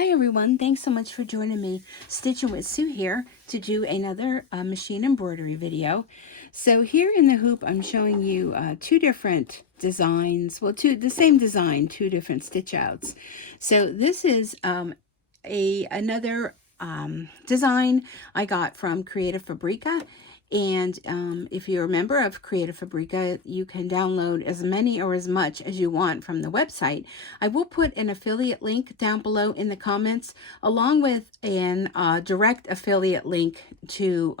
Hi everyone, thanks so much for joining me. Stitching with Sue here to do another machine embroidery video. So here in the hoop I'm showing you two different designs, well the same design, two different stitch outs. So this is another design I got from Creative Fabrica. And if you're a member of Creative Fabrica, you can download as many or as much as you want from the website. I will put an affiliate link down below in the comments, along with an direct affiliate link to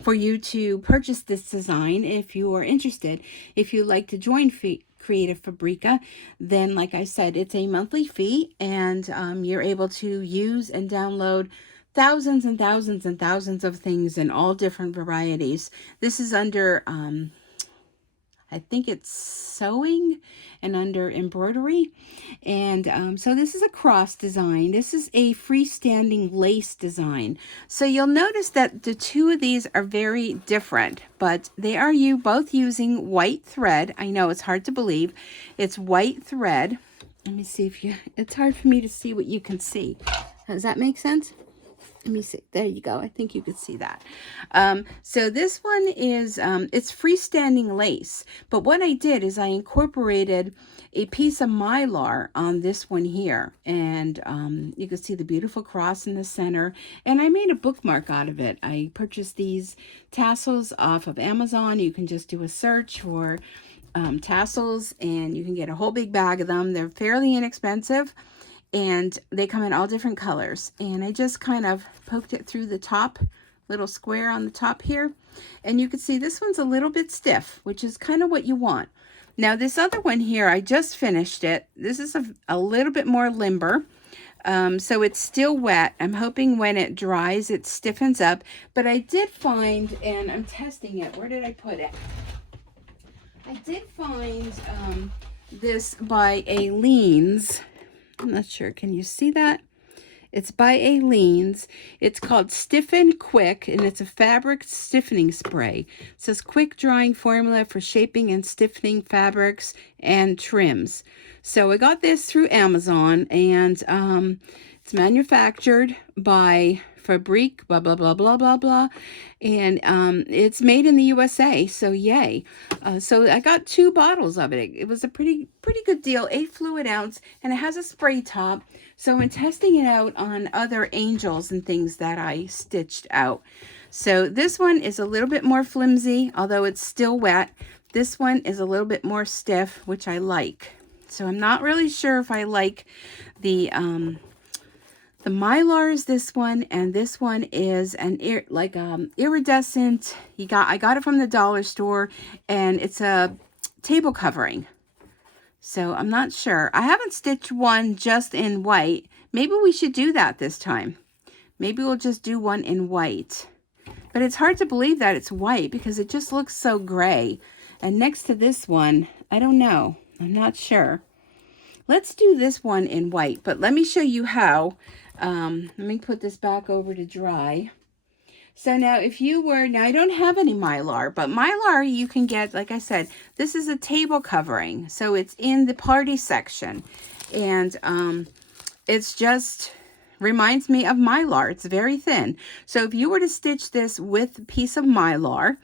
for you to purchase this design if you are interested. If you'd like to join Creative Fabrica, then like I said, it's a monthly fee, and you're able to use and download thousands and thousands and thousands of things in all different varieties. This is under I think it's sewing and under embroidery. And so this is a cross design. This is a freestanding lace design. So you'll notice that the two of these are very different, but they are both using white thread. I know it's hard to believe. It's white thread. Let me see if it's hard for me to see what you can see. Does that make sense? Let me see. There you go. I think you could see that. So this one is, it's freestanding lace. But what I did is I incorporated a piece of mylar on this one here. And you can see the beautiful cross in the center. And I made a bookmark out of it. I purchased these tassels off of Amazon. You can just do a search for tassels and you can get a whole big bag of them. They're fairly inexpensive. And they come in all different colors. And I just kind of poked it through the top, little square on the top here. And you can see this one's a little bit stiff, which is kind of what you want. Now this other one here, I just finished it. This is a little bit more limber. So it's still wet. I'm hoping when it dries, it stiffens up. But I did find, and I'm testing it. Where did I put it? I did find this by Aleene's. I'm not sure. Can you see that? It's by Aleene's. It's called Stiffen Quick, and it's a fabric stiffening spray. It says quick drying formula for shaping and stiffening fabrics and trims. So I got this through Amazon, and it's manufactured by Fabrique, blah, blah, blah, blah, blah, blah. And it's made in the USA, so yay. So I got 2 bottles of it. It was a pretty good deal, 8 fluid ounce, and it has a spray top. So in testing it out on other angels and things that I stitched out. So this one is a little bit more flimsy, although it's still wet. This one is a little bit more stiff, which I like. So I'm not really sure if I like the mylar is this one, and this one is an iridescent. I got it from the dollar store, and it's a table covering. So I'm not sure. I haven't stitched one just in white. Maybe we should do that this time. Maybe we'll just do one in white. But it's hard to believe that it's white because it just looks so gray. And next to this one, I don't know. I'm not sure. Let's do this one in white, but let me show you how. Let me put this back over to dry. So now now I don't have any mylar, but mylar you can get, like I said, this is a table covering. So it's in the party section. And it's just reminds me of mylar. It's very thin. So if you were to stitch this with a piece of mylar,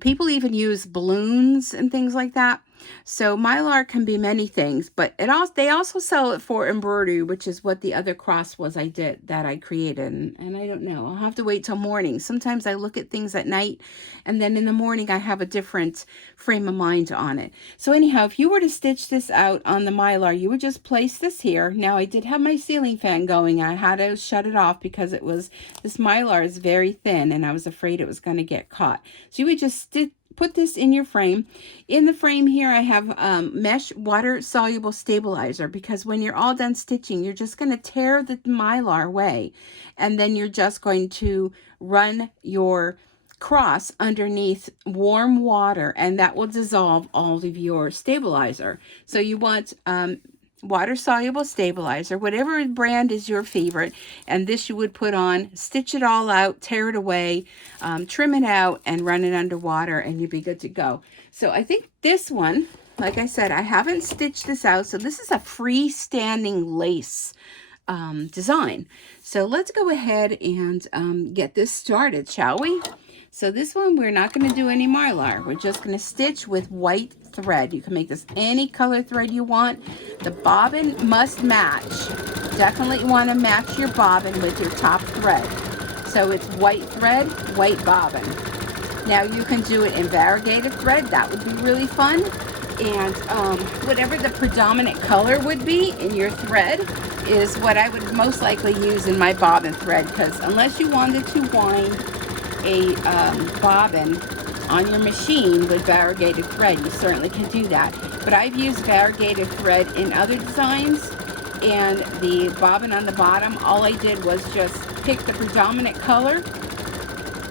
people even use balloons and things like that. So mylar can be many things, but they also sell it for embroidery, which is what the other cross was that I created. And I don't know. I'll have to wait till morning. Sometimes I look at things at night, and then in the morning I have a different frame of mind on it. So anyhow, if you were to stitch this out on the mylar, you would just place this here. Now I did have my ceiling fan going. I had to shut it off because this mylar is very thin, and I was afraid it was going to get caught. So you would just put this in your frame. In the frame here, I have mesh water soluble stabilizer, because when you're all done stitching, you're just going to tear the mylar away, and then you're just going to run your cross underneath warm water, and that will dissolve all of your stabilizer. So you want water soluble stabilizer, whatever brand is your favorite, and this you would put on, stitch it all out, tear it away, trim it out, and run it underwater, and you'd be good to go. So I think this one, like I said, I haven't stitched this out. So this is a freestanding lace design. So let's go ahead and get this started, shall we? So this one, we're not going to do any mylar. We're just going to stitch with white thread. You can make this any color thread you want. The bobbin must match. Definitely want to match your bobbin with your top thread. So it's white thread, white bobbin. Now you can do it in variegated thread. That would be really fun. And whatever the predominant color would be in your thread is what I would most likely use in my bobbin thread, because unless you wanted to wind a bobbin on your machine with variegated thread, you certainly can do that. But I've used variegated thread in other designs, and the bobbin on the bottom, all I did was just pick the predominant color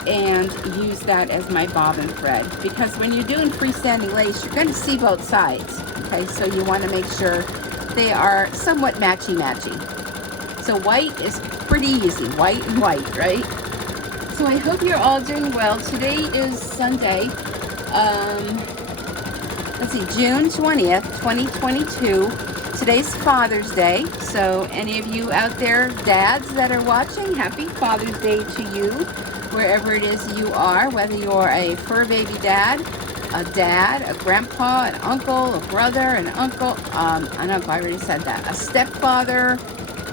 and use that as my bobbin thread, because when you're doing freestanding lace, you're going to see both sides. Okay, so you want to make sure they are somewhat matchy-matchy. So white is pretty easy, white and white, right? So I hope you're all doing well. Today is Sunday, let's see, June 20th, 2022. Today's Father's Day. So any of you out there, dads that are watching, happy Father's Day to you, wherever it is you are, whether you're a fur baby dad, a grandpa, an uncle, a brother, an uncle, I already said that, a stepfather,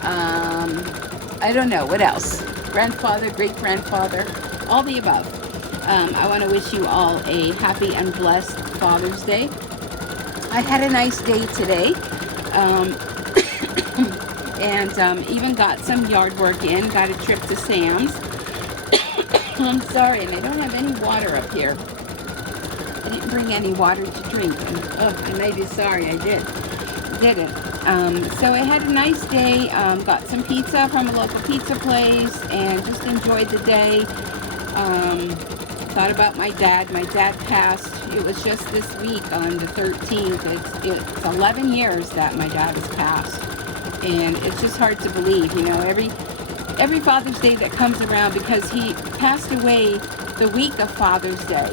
I don't know, what else? Grandfather, great-grandfather, all the above. I want to wish you all a happy and blessed Father's Day. I had a nice day today, and even got some yard work in, got a trip to Sam's. I'm sorry, and I don't have any water up here. I didn't bring any water to drink, and I may be sorry I didn't. So I had a nice day, got some pizza from a local pizza place, and just enjoyed the day. Thought about my dad. My dad passed, it was just this week on the 13th. It's 11 years that my dad has passed, and it's just hard to believe, you know, every Father's Day that comes around, because he passed away the week of Father's Day.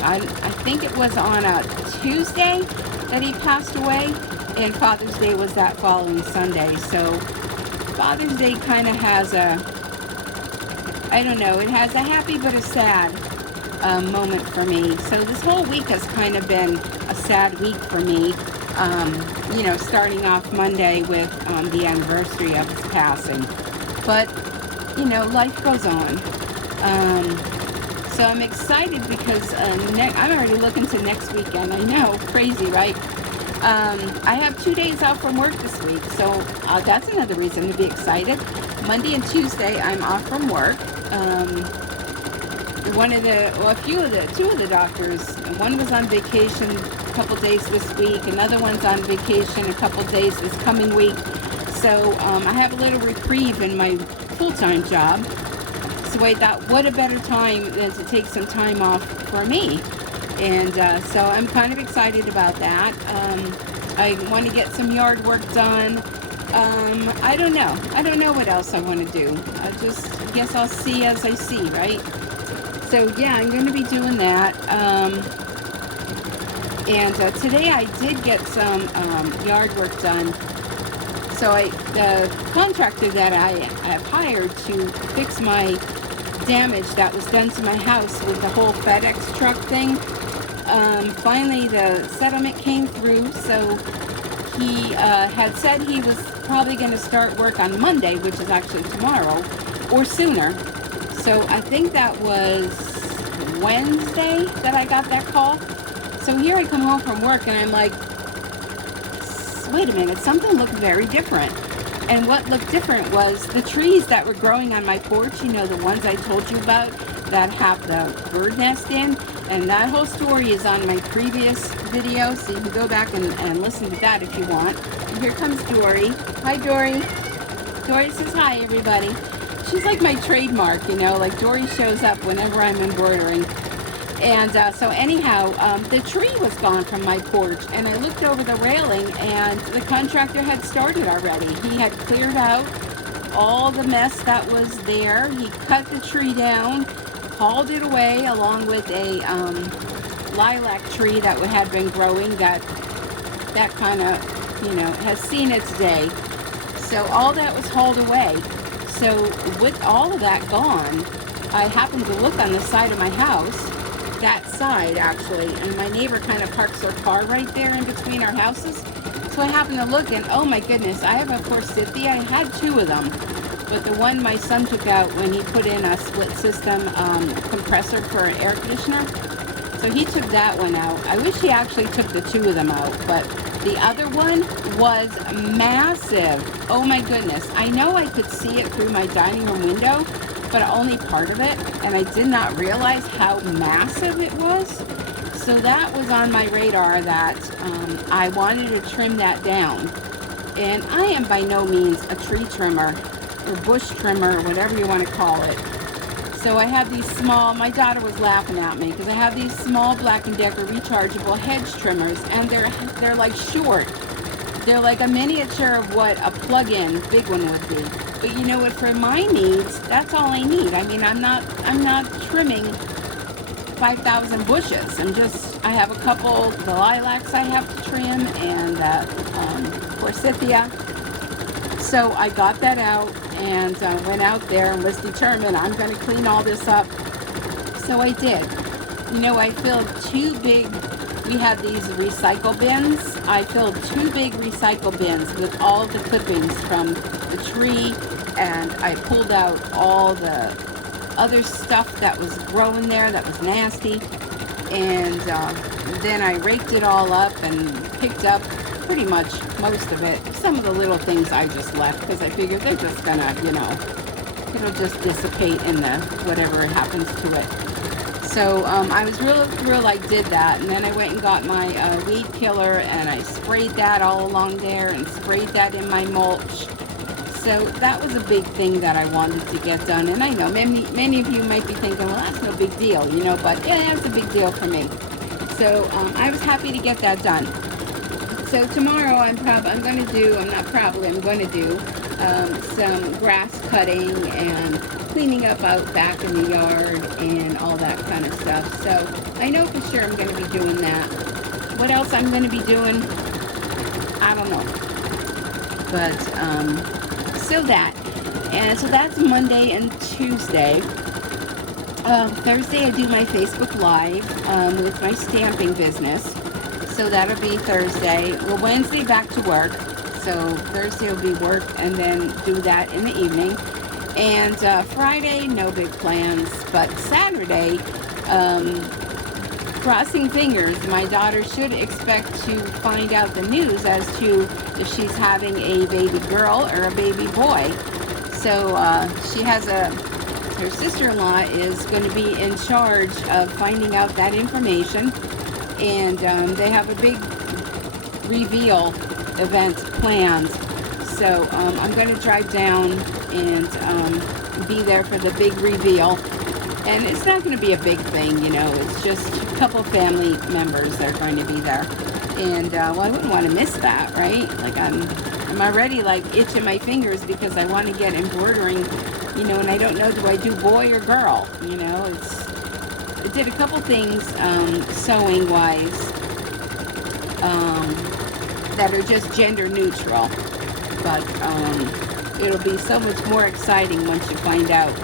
I think it was on a Tuesday that he passed away, and Father's Day was that following Sunday. So Father's Day kind of has I don't know, it has a happy but a sad moment for me. So this whole week has kind of been a sad week for me, you know, starting off Monday with the anniversary of his passing. But, you know, life goes on. So I'm excited because I'm already looking to next weekend. I know, crazy, right? I have 2 days off from work this week, so that's another reason to be excited. Monday and Tuesday, I'm off from work. Two of the doctors, one was on vacation a couple days this week, another one's on vacation a couple days this coming week. So I have a little reprieve in my full-time job. So I thought, what a better time than to take some time off for me. And so I'm kind of excited about that. I want to get some yard work done. I don't know what else I want to do. I just guess I'll see as I see, right? So yeah, I'm going to be doing that. And today I did get some yard work done. So the contractor that I have hired to fix my damage that was done to my house with the whole FedEx truck thing, finally the settlement came through. So he had said he was probably going to start work on Monday, which is actually tomorrow, or sooner. So I think that was Wednesday that I got that call. So here I come home from work and I'm like, wait a minute, something looked very different. And what looked different was the trees that were growing on my porch, you know, the ones I told you about that have the bird nest in. And that whole story is on my previous video, so you can go back and listen to that if you want. And here comes Dory. Hi, Dory. Dory says hi, everybody. She's like my trademark, you know, like Dory shows up whenever I'm embroidering. And so anyhow, the tree was gone from my porch, and I looked over the railing, and the contractor had started already. He had cleared out all the mess that was there. He cut the tree down, hauled it away, along with a lilac tree that had been growing that kind of, you know, has seen its day. So all that was hauled away. So with all of that gone, I happened to look on the side of my house, that side actually, and my neighbor kind of parks her car right there in between our houses. So I happened to look, and oh my goodness, I have a forsythia. I had 2 of them, but the one my son took out when he put in a split system compressor for an air conditioner. So he took that one out. I wish he actually took the 2 of them out, but the other one was massive. Oh my goodness. I know I could see it through my dining room window, but only part of it, and I did not realize how massive it was. So that was on my radar, that I wanted to trim that down. And I am by no means a tree trimmer or bush trimmer, or whatever you want to call it. So I have these small, my daughter was laughing at me because I have these small Black & Decker rechargeable hedge trimmers, and they're like short. They're like a miniature of what a plug-in big one would be. But you know what, for my needs, that's all I need. I mean, I'm not trimming 5,000 bushes. I have a couple, the lilacs I have to trim, and forsythia. So I got that out and went out there and was determined I'm going to clean all this up. So I did. You know, I filled 2 big, we had these recycle bins. I filled 2 big recycle bins with all the clippings from the tree, and I pulled out all the other stuff that was growing there that was nasty, and then I raked it all up and picked up pretty much most of it. Some of the little things I just left because I figured they're just gonna, you know, it'll just dissipate in the whatever happens to it. So I was real thrilled I did that, and then I went and got my weed killer, and I sprayed that all along there and sprayed that in my mulch. So that was a big thing that I wanted to get done, and I know many of you might be thinking, well, that's no big deal, you know, but yeah, it's a big deal for me. So I was happy to get that done. So tomorrow I'm going to do some grass cutting and cleaning up out back in the yard and all that kind of stuff. So I know for sure I'm going to be doing that. What else I'm going to be doing, I don't know. But so that. And so that's Monday and Tuesday. Thursday I do my Facebook Live with my stamping business. So that'll be Thursday. Well, Wednesday back to work. So Thursday will be work, and then do that in the evening. And Friday, no big plans. But Saturday, crossing fingers, my daughter should expect to find out the news as to if she's having a baby girl or a baby boy. So she has her sister-in-law is going to be in charge of finding out that information. And they have a big reveal event planned. So I'm going to drive down and be there for the big reveal. And it's not going to be a big thing, you know. It's just a couple family members that are going to be there. And, well, I wouldn't want to miss that, right? Like, I'm already, like, itching my fingers because I want to get embroidering, you know, and I don't know, do I do boy or girl? You know, I did a couple things sewing-wise that are just gender neutral. But it'll be so much more exciting once you find out.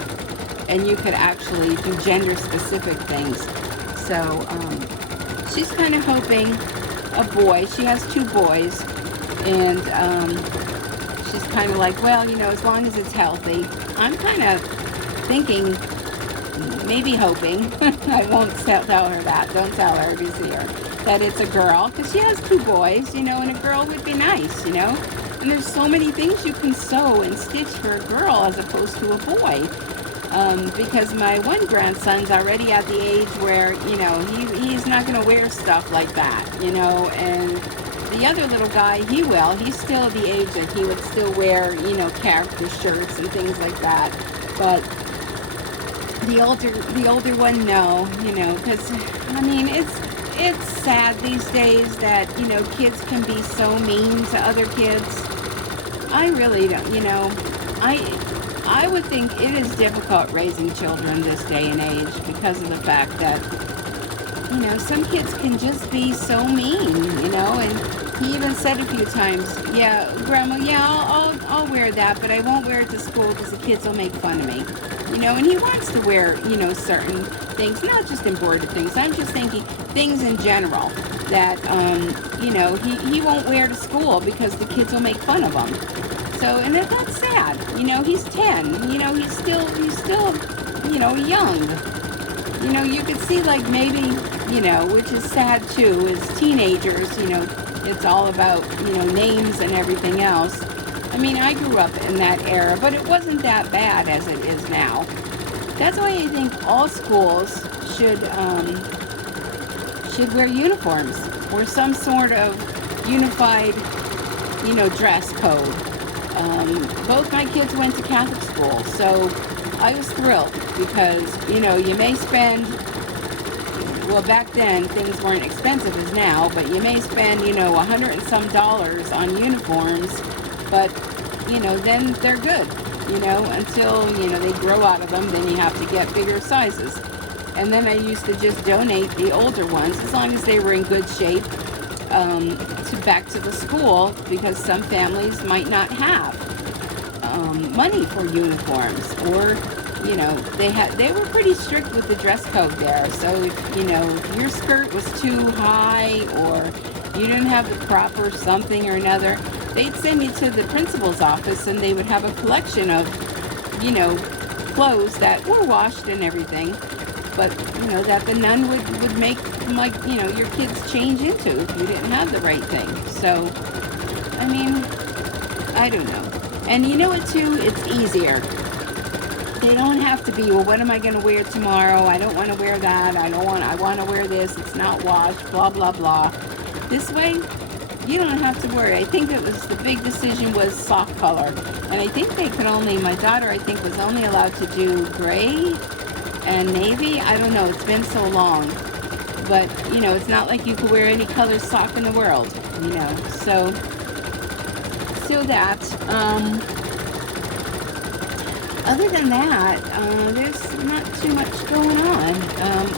And you could actually do gender-specific things. So she's kind of hoping a boy. She has 2 boys. And she's kind of like, well, you know, as long as it's healthy. I'm kind of thinking, maybe hoping, I won't tell her that. Don't tell her if you see her. That it's a girl. Because she has 2 boys, you know, and a girl would be nice, you know. And there's so many things you can sew and stitch for a girl as opposed to a boy. Because my one grandson's already at the age where, you know, he's not going to wear stuff like that, you know, and the other little guy, he will. He's still at the age that he would still wear, you know, character shirts and things like that. But the older one, no, you know, because, I mean, it's sad these days that, you know, kids can be so mean to other kids. I really don't, you know, I would think it is difficult raising children this day and age because of the fact that, you know, some kids can just be so mean, you know, and he even said a few times, yeah, Grandma, yeah, I'll wear that, but I won't wear it to school because the kids will make fun of me. You know, and he wants to wear, you know, certain things, not just embroidered things. I'm just thinking things in general that, you know, he won't wear to school because the kids will make fun of him. So, and that's sad. You know, he's 10. You know, he's still, you know, young. You know, you could see, like, maybe, you know, which is sad too, is teenagers, you know, it's all about, you know, names and everything else. I mean, I grew up in that era, but it wasn't that bad as it is now. That's why I think all schools should wear uniforms or some sort of unified, you know, dress code. Both my kids went to Catholic school, so I was thrilled because, you know, you may spend, well, back then things weren't expensive as now, but you may spend, you know, $100 and some on uniforms, but, you know, then they're good, you know, until, you know, they grow out of them, then you have to get bigger sizes. And then I used to just donate the older ones, as long as they were in good shape, back to the school, because some families might not have money for uniforms, or, you know, they were pretty strict with the dress code there. So if, you know, if your skirt was too high or you didn't have the proper something or another, they'd send you to the principal's office and they would have a collection of, you know, clothes that were washed and everything, but, you know, that the nun would make, like, you know, your kids change into if you didn't have the right thing. So, I mean, I don't know. And you know what, too? It's easier. They don't have to be, well, what am I going to wear tomorrow? I don't want to wear that. I want to wear this. It's not washed, blah, blah, blah. This way, you don't have to worry. I think the big decision was soft color. And I think they could only, my daughter, I think, was only allowed to do gray and navy. I don't know. It's been so long. But, you know, it's not like you could wear any color sock in the world, you know. So that, other than that, there's not too much going on.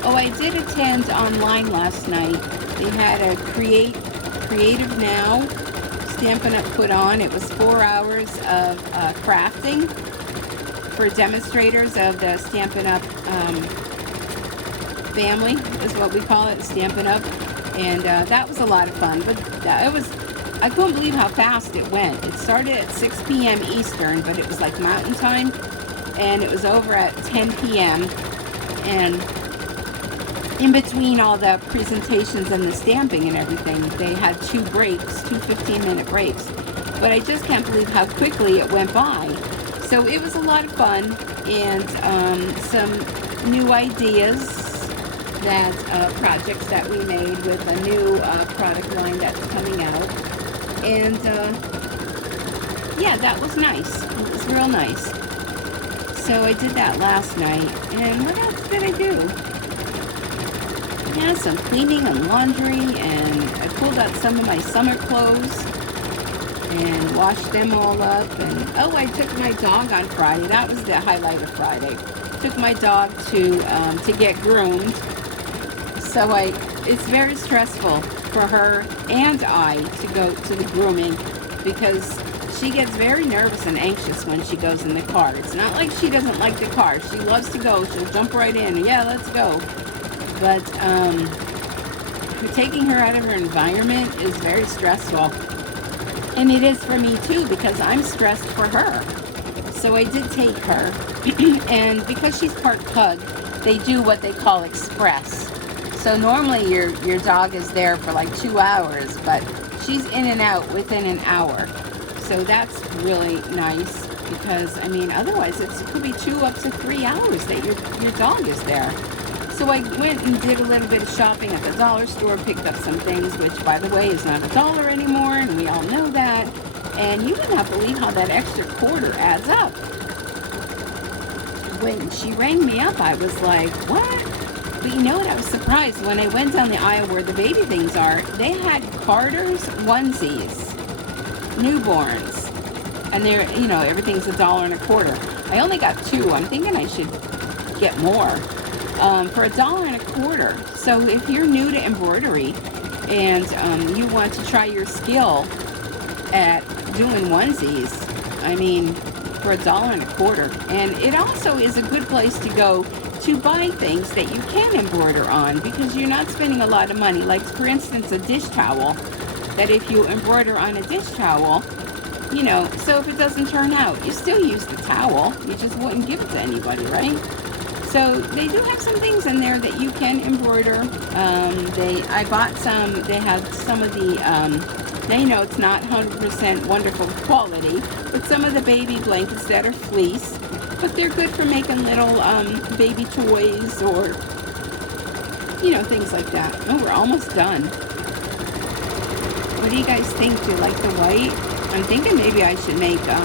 Oh, I did attend online last night. They had a Creative Now Stampin' Up! Put on. It was 4 hours of crafting for demonstrators of the Stampin' Up! Family, is what we call it, Stampin' Up! And that was a lot of fun. But I couldn't believe how fast it went. It started at 6 p.m. Eastern, but it was like mountain time, and it was over at 10 p.m. And in between all the presentations and the stamping and everything, they had 2 breaks, 2 15-minute breaks. But I just can't believe how quickly it went by. So it was a lot of fun, and some new ideas, that projects that we made with a new product line that's coming out. And yeah, that was nice. It was real nice. So I did that last night. And what else did I do? Yeah, some cleaning and laundry, and I pulled out some of my summer clothes and washed them all up. And oh, I took my dog on Friday. That was the highlight of Friday. Took my dog to get groomed. So it's very stressful for her and I to go to the grooming, because she gets very nervous and anxious when she goes in the car. It's not like she doesn't like the car. She loves to go. She'll jump right in. Yeah, let's go. But taking her out of her environment is very stressful. And it is for me too, because I'm stressed for her. So I did take her. And because she's part pug, they do what they call express. So normally your dog is there for like 2 hours, but she's in and out within an hour. So that's really nice, because, I mean, otherwise it could be 2 up to 3 hours that your dog is there. So I went and did a little bit of shopping at the dollar store, picked up some things, which, by the way, is not $1 anymore, and we all know that. And you would not believe how that extra quarter adds up. When she rang me up, I was like, what? But you know what? I was surprised when I went down the aisle where the baby things are. They had Carter's onesies, newborns, and they're, you know, everything's $1.25. I only got 2. I'm thinking I should get more for $1.25. So if you're new to embroidery and you want to try your skill at doing onesies, I mean, for $1.25. And it also is a good place to go to buy things that you can embroider on, because you're not spending a lot of money. Like, for instance, a dish towel, that if you embroider on a dish towel, you know, so if it doesn't turn out, you still use the towel. You just wouldn't give it to anybody, right? So they do have some things in there that you can embroider. I bought some. They have some of the, now you know it's not 100% wonderful quality, but some of the baby blankets that are fleece, but they're good for making little baby toys, or, you know, things like that. Oh, we're almost done. What do you guys think? Do you like the white? I'm thinking maybe I should make a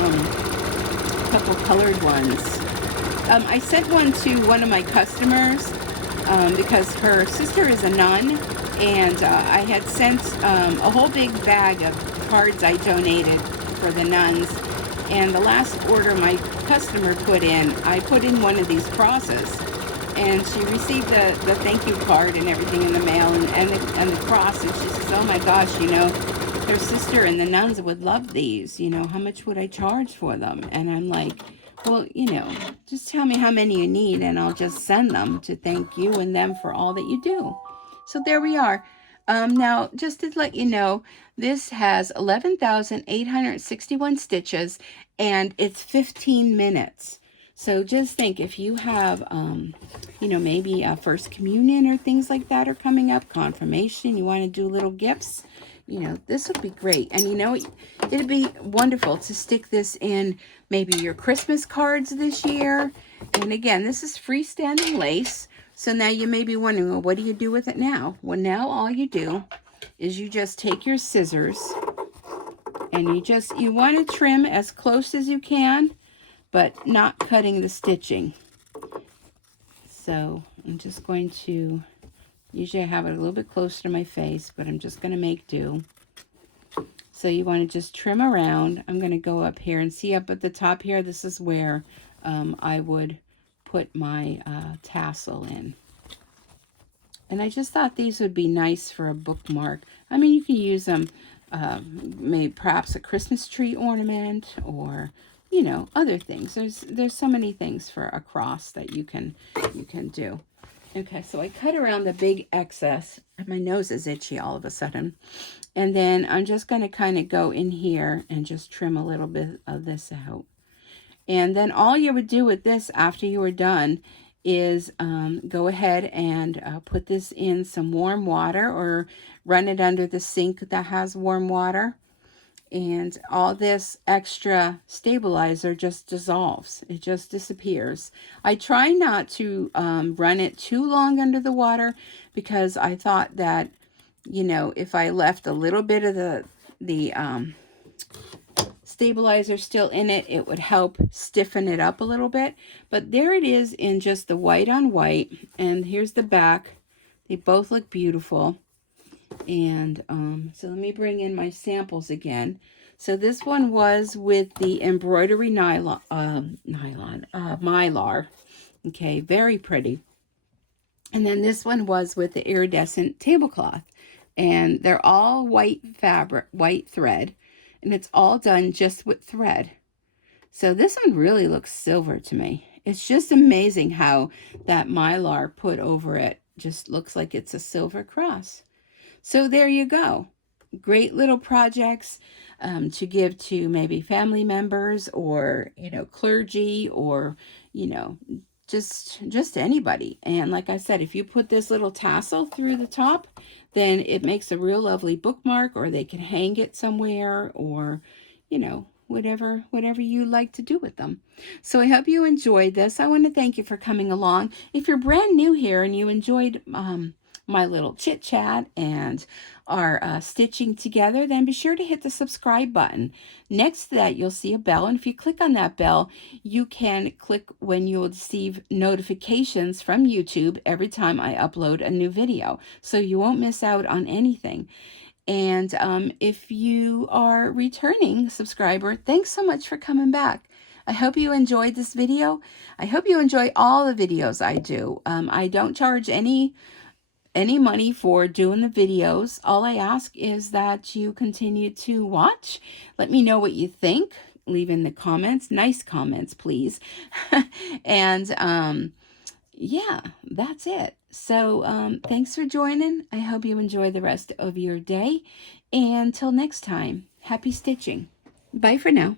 couple colored ones. I sent one to one of my customers because her sister is a nun, and I had sent a whole big bag of cards I donated for the nuns. And the last order my customer put in, I put in one of these crosses, and she received the thank you card and everything in the mail, and the cross, and she says, oh my gosh, you know, her sister and the nuns would love these, you know, how much would I charge for them? And I'm like, well, you know, just tell me how many you need, and I'll just send them to thank you and them for all that you do. So there we are. Now, just to let you know, this has 11,861 stitches, and it's 15 minutes. So just think, if you have, you know, maybe a first communion or things like that are coming up, confirmation, you want to do little gifts, you know, this would be great. And you know, it'd be wonderful to stick this in maybe your Christmas cards this year. And again, this is freestanding lace. So now you may be wondering, well, what do you do with it now? Well, now all you do is you just take your scissors, and you want to trim as close as you can, but not cutting the stitching. So I'm just going to, usually I have it a little bit closer to my face, but I'm just going to make do. So you want to just trim around. I'm going to go up here and see up at the top here, this is where I would put my tassel in. And I just thought these would be nice for a bookmark. I mean, you can use them, maybe perhaps a Christmas tree ornament, or, you know, other things. There's so many things for a cross that you can do. Okay, so I cut around the big excess, and my nose is itchy all of a sudden. And then I'm just going to kind of go in here and just trim a little bit of this out. And then all you would do with this after you were done is go ahead and put this in some warm water, or run it under the sink that has warm water. And all this extra stabilizer just dissolves. It just disappears. I try not to run it too long under the water, because I thought that, you know, if I left a little bit of the stabilizer still in it, it would help stiffen it up a little bit. But there it is in just the white on white. And here's the back. They both look beautiful. And so let me bring in my samples again. So this one was with the embroidery mylar. Okay, very pretty. And then this one was with the iridescent tablecloth. And they're all white fabric, white thread. And it's all done just with thread. So this one really looks silver to me. It's just amazing how that mylar put over it just looks like it's a silver cross. So there you go. Great little projects to give to maybe family members, or, you know, clergy, or, you know, just anybody. And like I said, if you put this little tassel through the top, then it makes a real lovely bookmark, or they can hang it somewhere, or, you know, whatever you like to do with them. So I hope you enjoyed this. I want to thank you for coming along. If you're brand new here and you enjoyed my little chit chat and our stitching together, then be sure to hit the subscribe button. Next to that, you'll see a bell, and if you click on that bell, you can click when you'll receive notifications from YouTube every time I upload a new video, so you won't miss out on anything. And if you are a returning subscriber, thanks so much for coming back. I hope you enjoyed this video. I hope you enjoy all the videos I do. I don't charge any money for doing the videos. All I ask is that you continue to watch. Let me know what you think. leave in the comments. Nice comments, please. And yeah, that's it. So thanks for joining. I hope you enjoy the rest of your day. And till next time, happy stitching. Bye for now.